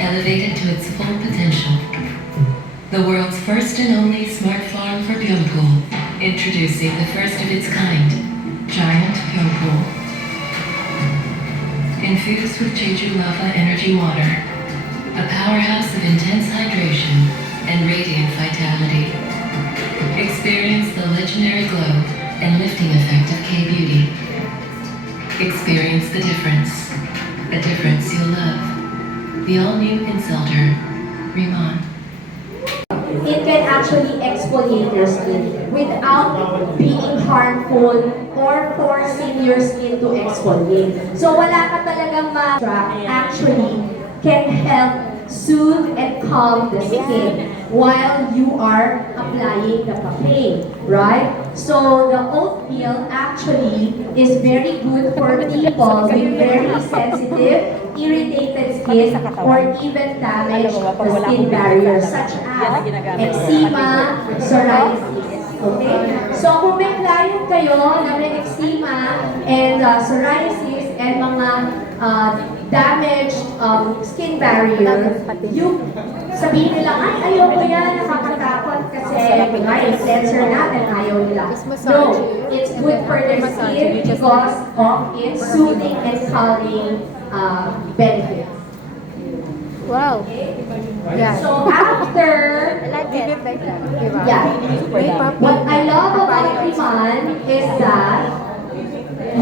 elevated to its full potential. The world's first and only smart farm for Pyeongpool, introducing the first of its kind, Giant Pyeongpool. Infused with Jeju Lava Energy Water, a powerhouse of intense hydration and radiant vitality. Experience the legendary glow and lifting effect of K-Beauty. Experience the difference, a difference you'll love. The all-new Insulter, Rimmon. It can actually exfoliate your skin without being harmful or forcing your skin to exfoliate. So wala ka talagang actually can help soothe and calm the skin while you are applying the papay, right? So the oatmeal actually is very good for people with very sensitive, irritated skin or even damaged the skin barrier such as eczema, psoriasis. Okay? So kung may client kayo na may eczema and psoriasis and mga damaged skin barrier, you sabihin nila, ay, ayoko yan, nakakatakot kasi nga yung cleanser natin, ayaw nila. No, it's good for their skin because of its soothing and calming benefits. Wow. Okay? Yeah. So after, yeah, what I love about Rimmon is that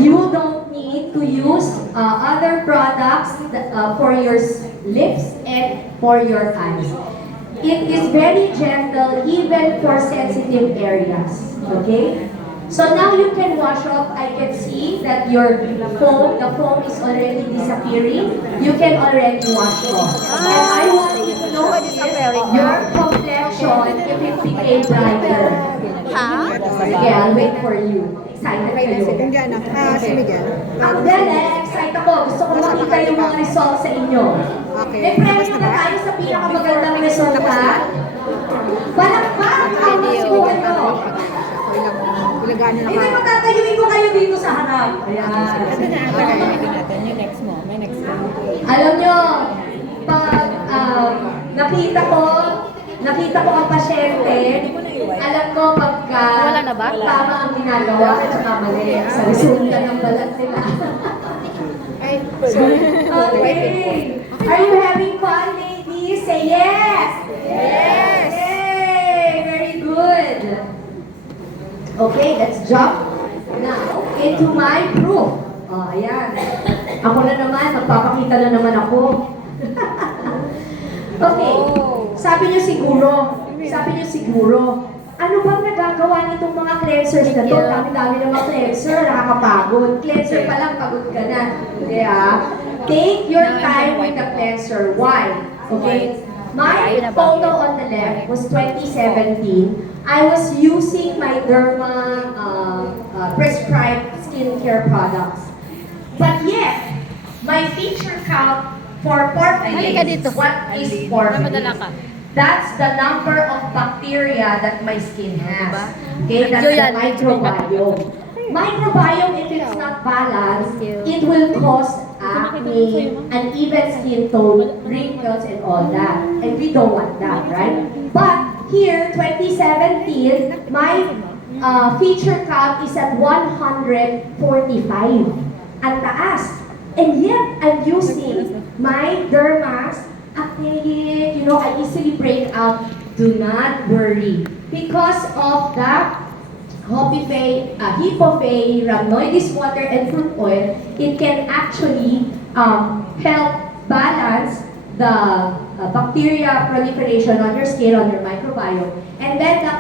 you don't need to use other products for your lips and for your eyes. It is very gentle even for sensitive areas. Okay? So now you can wash off. I can see that the foam is already disappearing. You can already wash off. And I want you to notice your complexion if it became brighter. Sige, I'll wait for you. Excited kayo. Si Miguel. Ang excited ako. Gusto ko makita yung mga results sa inyo. Okay. May premise na tayo sa pinakamagandang resulta. Palakpak ang masuha nyo. Hindi mo tatayuin ko kayo dito sa harap. Ayan. Yung next mo. May next mo. Alam nyo, pag nakita ko ang pasyente, alam ko pagka tama ang ginagawa at saka mali sa resulta ng balat nila. Okay. Are you having fun, ladies? Say yes! Yes! Yay! Very good. Okay, let's jump now into my proof. Oh, ayan. Ako na naman, magpapakita na naman ako. Okay, sabi niyo siguro, ano bang nagagawa nitong mga cleansers na to? Dami-dami ng mga cleanser, nakakapagod. Cleanser pa lang, pagod ka na. Kaya, take your time with the cleanser. Why? Okay? My photo on the left was 2017. I was using my Derma prescribed skincare products. But yet, my feature count for porphyrin, what is porphyrin? That's the number of bacteria that my skin has. Okay, that's the microbiome. Microbiome, if it's not balanced, it will cause acne, uneven skin tone, wrinkles, and all that. And we don't want that, right? But here, 2017, my feature count is at 145. Ang taas. And yet, I'm using my Derma's acrylic, I easily break out. Do not worry. Because of the Hippofay, Rhamnoides water, and fruit oil, it can actually help balance the bacteria proliferation on your skin, on your microbiome. And then the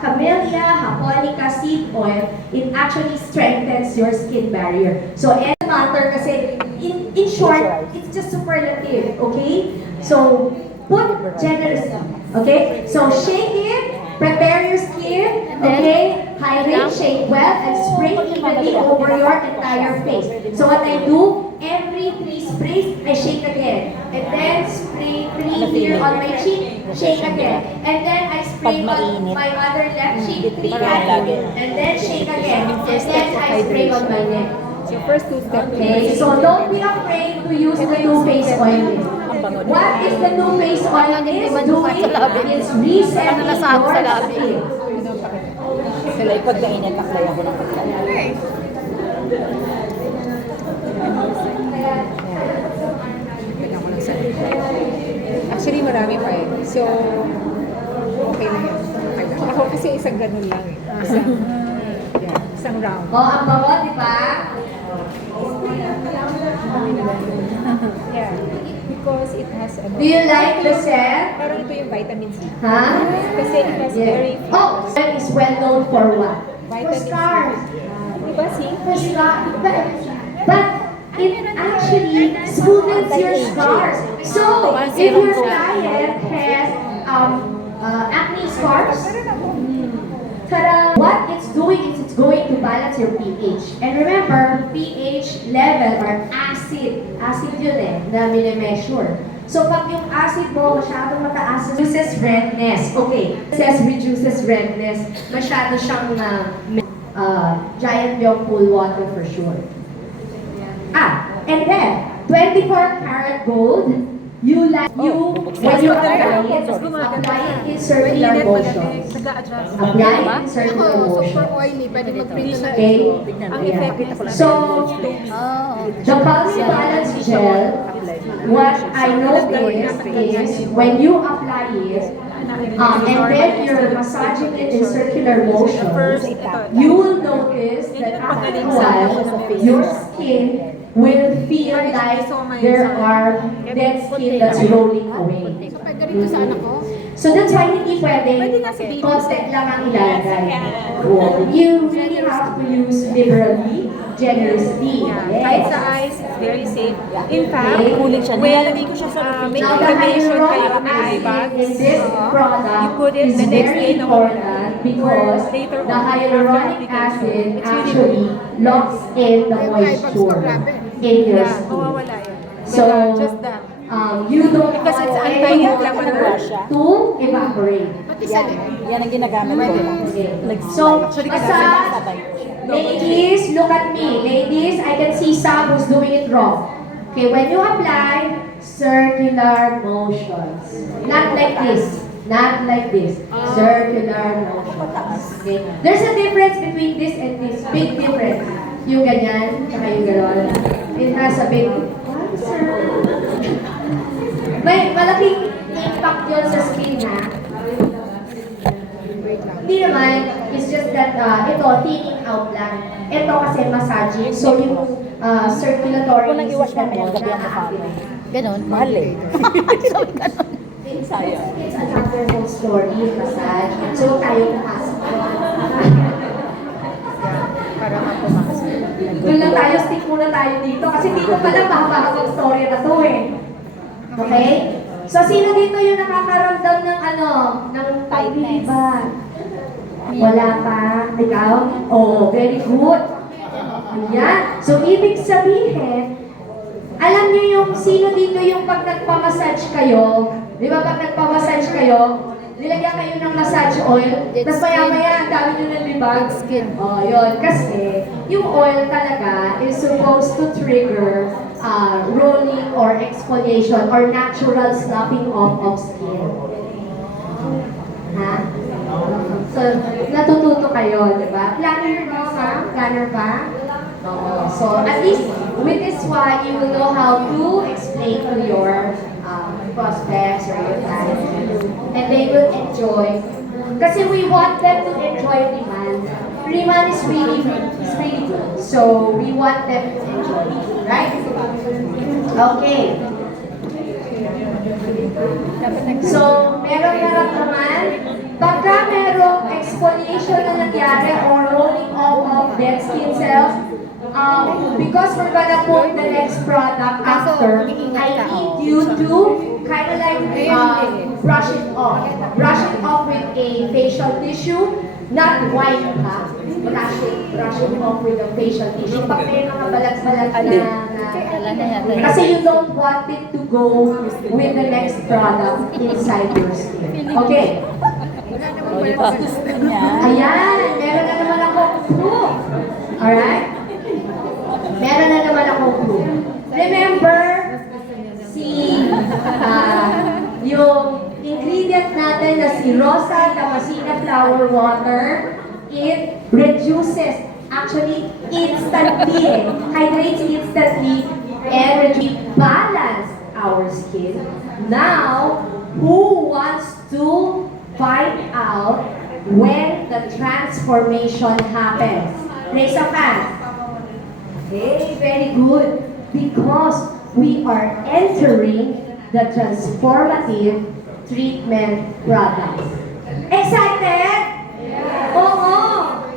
Camellia japonica seed oil, it actually strengthens your skin barrier. So, it matter kasi, in short, it's just superlative, okay? So, put generously, okay? So, shake it, prepare your skin, okay? Hydrate, shake well, and spray evenly over your entire face. So, what I do, every 3 sprays, I shake again. And then, spray 3 here on my cheek, shake again. And then, I spray on my other left cheek 3 times. And then, shake again. And then, I spray on my neck. So first two steps. Okay, so don't be afraid to use the two-phase oil. What is the new face oil is doing? It's resetting your skin. Sila ipagkainit, apply ako ng pagkain. Lagyan ko lang sa Actually, marami pa eh. So, okay na yun. Okay na. Ako kasi isang ganun lang eh. Isang round. O, ang bawa, di ba? Yeah. Because it has Do you like the scent? Parang ito yung vitamin C. Ha? Kasi it has very Yeah. Oh, scent is well known for what? For Vitamin C. scars. Diba, see? For scars. But it actually smoothens your scars. So, if your client has acne scars, tada! What it's doing is it's going to balance your pH. And remember, pH level or acid. Acid yun eh, na minimeasure. So pag yung acid mo masyadong mataas, reduces redness. Okay, it says reduces redness. Masyado siyang giant milk pool water for sure. And then, 24 karat gold, when you apply it in circular motions. Apply it in circular motion. oily, pwede mag-finish na Okay? Ang Yeah. effect is So, the Pulse Balance Gel, what I noticed is when you apply it, and then you're massaging it in circular motion, you will notice that after a while, your skin will feel like there are dead skin that's rolling away. ganito sa anak ko. So that's why hindi pwede konti lang ang ilalagay. You really have to use liberally, generously. Kahit Yes. sa eyes, it's very safe. In fact, Okay. Kulit siya. when Nilalagay ko siya sa may Now, the inflammation kayo, hyaluronic may eye acid bags, in this product you put it is the next very day na important because later the on, hyaluronic after acid application, it's really actually locks in the moisture in your yeah, skin. mawawala yun. So, Just that. you don't Because it's want anti-inflammatory water to evaporate. Yan ang ginagamit ko. Okay. So, basta, ladies, look at me. Ladies, I can see some who's doing it wrong. Okay, when you apply, circular motions. Not like this. Not like this. Circular motions. Okay. There's a difference between this and this. Big difference. Yung ganyan, tsaka yung gano'n. It has a big... What, sir? May malaking impact yun sa skin, ha? Hindi naman, it's just that ito, thinning out lang. Ito kasi massaging, so yung circulatory Kung nag-iwash system namin mo yung gabi ang mukha mo. na-activate. Ganon, mahal eh. It's another whole story, yung massage. So tayo pumasok. Para magpumasok. Doon lang tayo, stick muna tayo dito. Kasi dito pala mahaba-habang story na to eh. Okay? So sino dito yung nakakaramdam ng ng pag-ibig? Wala pa? Ikaw? Oh, very good. Ayan. So ibig sabihin, alam niyo yung sino dito yung pag nagpamassage kayo, di ba pag nagpamassage kayo, nilagyan kayo ng massage oil, tapos maya-maya, ang dami nyo ng libag. Oh, yun. Kasi, yung oil talaga is supposed to trigger rolling or exfoliation or natural sloughing off of skin. Ha? So, natututo kayo, di ba? Planner ba, ma'am? Planner ba? Oo. So, at least, with this one, you will know how to explain to your prospects or your clients. And they will enjoy. Kasi we want them to enjoy Riman. Riman is really good. So, we want them to enjoy. Right? Okay. So, merong naramdaman? Pagka merong exfoliation na nangyari or rolling off of dead skin cells, because we're gonna put the next product after, I need you to kind of like brush it off. Brush it off with a facial tissue, not wipe ha. Brush it off with a facial tissue. Pag may mga balat-balat kasi you don't want it to go with the next product inside your skin. Okay. Ayan, meron na naman akong proof. Alright? Meron na naman akong proof. Remember, si Yung ingredient natin na si Rosa Damascena flower water, it reduces, actually instantly, hydrates instantly, and balance our skin. Now, who wants to find out when the transformation happens? Raise your hand. Okay, very good. Because we are entering the transformative treatment products. Excited? Oo.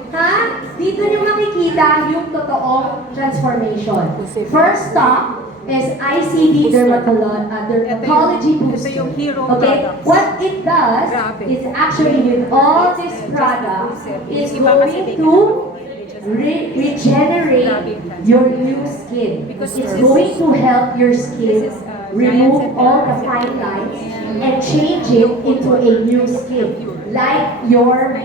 Ha? Dito nyo makikita yung totoong transformation. First stop is ICD Dermatology Ito Booster. yung hero Okay? products. What it does Grabe. is actually with all these products, it's going to regenerate your new skin. Because It's this going to help your skin this is, remove giant all the fine lines and change it into a new skin, like your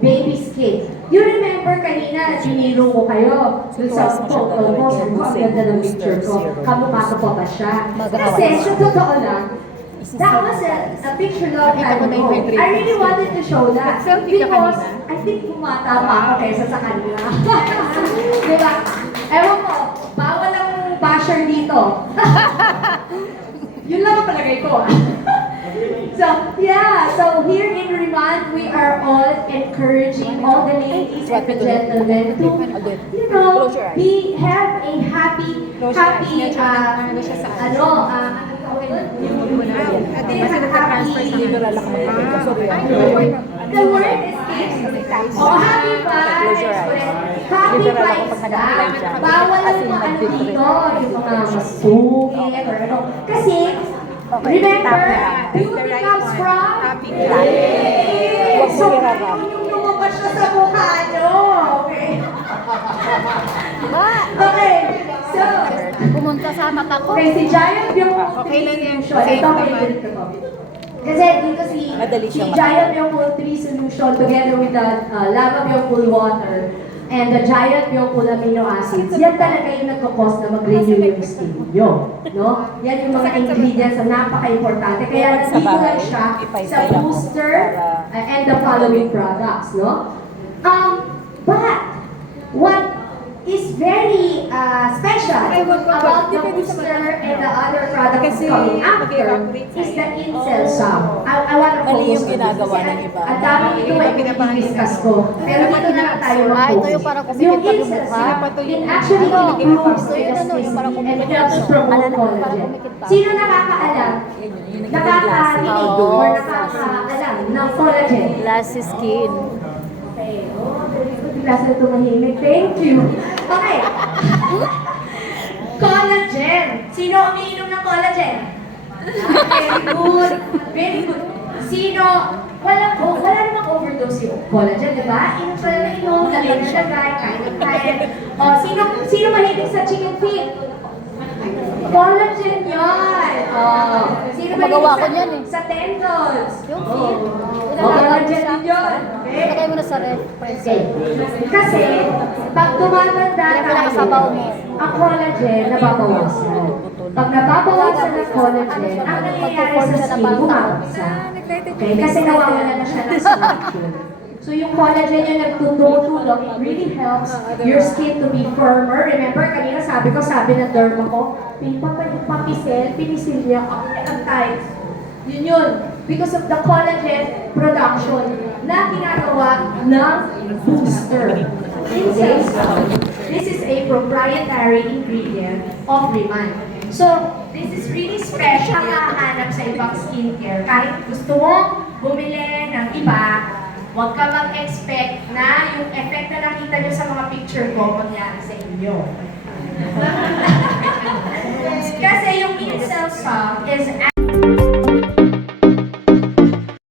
baby skin. You remember kanina, siniro ko kayo dun sa photo ko, sabi ko, ang ganda ng picture ko, kamukha ko pa ba siya? Kasi, sa totoo lang, that was a picture long time ago. I really wanted to show that. Nag-selfie ka Because kanina? I think bumata pa ako kaysa sa kanila. Diba? Ewan ko, bawal ang basher dito. Yun lang ang palagay ko. So, yeah. So, here in Remand, we are all encouraging all the ladies and the gentlemen to, you know, have a happy, Liberal ako magpapit. Sorry. the word escapes me. Oh, happy vibes. Happy Liberal ako vibes pag na. nag-live dyan. Bawal As yung in, mga ano nag-date dito, rin. yung mga masungit or ano. Kasi, remember, beauty comes from Happy Yay! Huwag mo So, irarap. yung lumabas siya sa mukha nyo. Okay? Okay. So, Pumunta sa mata ko. okay, si Giant yung Okay lang yan. solution. Safe Ito, naman. favorite ko to. Kasi dito Madali si siya Giant Biocool 3 solution together with the Lava Biocool water and the Giant Biocool amino acids, yan talaga yung nagkakos na mag-renew yung skin nyo. No? Yan yung mga ingredients na napaka-importante. Kaya nandito lang siya sa booster and the following products. No? But, what is very special about the booster and the other products Kasi coming after mag-evaporate is the tayo. incel song. I want to Mali yung focus on this. ginagawa Kasi ng iba. Ang dami nito ay discuss ko. Pero dito na lang tayo Ah, ito mag-focus. yung parang kumikita yung incel mukha. song, it actually Ano? improves Ito yun, ano, yung parang elasticity and kumikita helps yung- promote Parang collagen. kumikita. Sino nakakaalam? Nakakarinig Oo. or nakakaalam ng collagen? Glassy skin. Okay. Oh, very good. Bigla sila tumahimik. Thank you. Okay. Collagen. Sino umiinom ng collagen? Very good. Very good. Sino? Wala namang overdose yung collagen, di ba? Inom pala na inom, lagay na lagay, kain na kain. O, sino mahilig sa chicken feet? Collagen yun! O, sino Gumagawa ko mahilig niyan eh. sa tendons? Yung O, feet. collagen din yun. Okay? Ilagay mo na sa ref. Okay. Kasi, pag tumatanda Kaya pinakasabaw tayo, mo. ang collagen nababawasan. Pag nababawasan ng collagen, ang nangyayari sa skin, bumabagsak. Okay? Kasi nawawala na siya ng structure. So yung collagen yung nagtutulong, it really helps your skin to be firmer. Remember, kanina sabi ng derma ko, pinisil niya, ang tight. Yun yun. Because of the collagen production na ginagawa ng booster. Okay? This is a proprietary ingredient of Remand. So, this is really special na hanap sa ibang skincare. Kahit gusto mong bumili ng iba, huwag ka mag-expect na yung effect na nakita nyo sa mga picture ko mangyari sa inyo. Kasi yung incel song is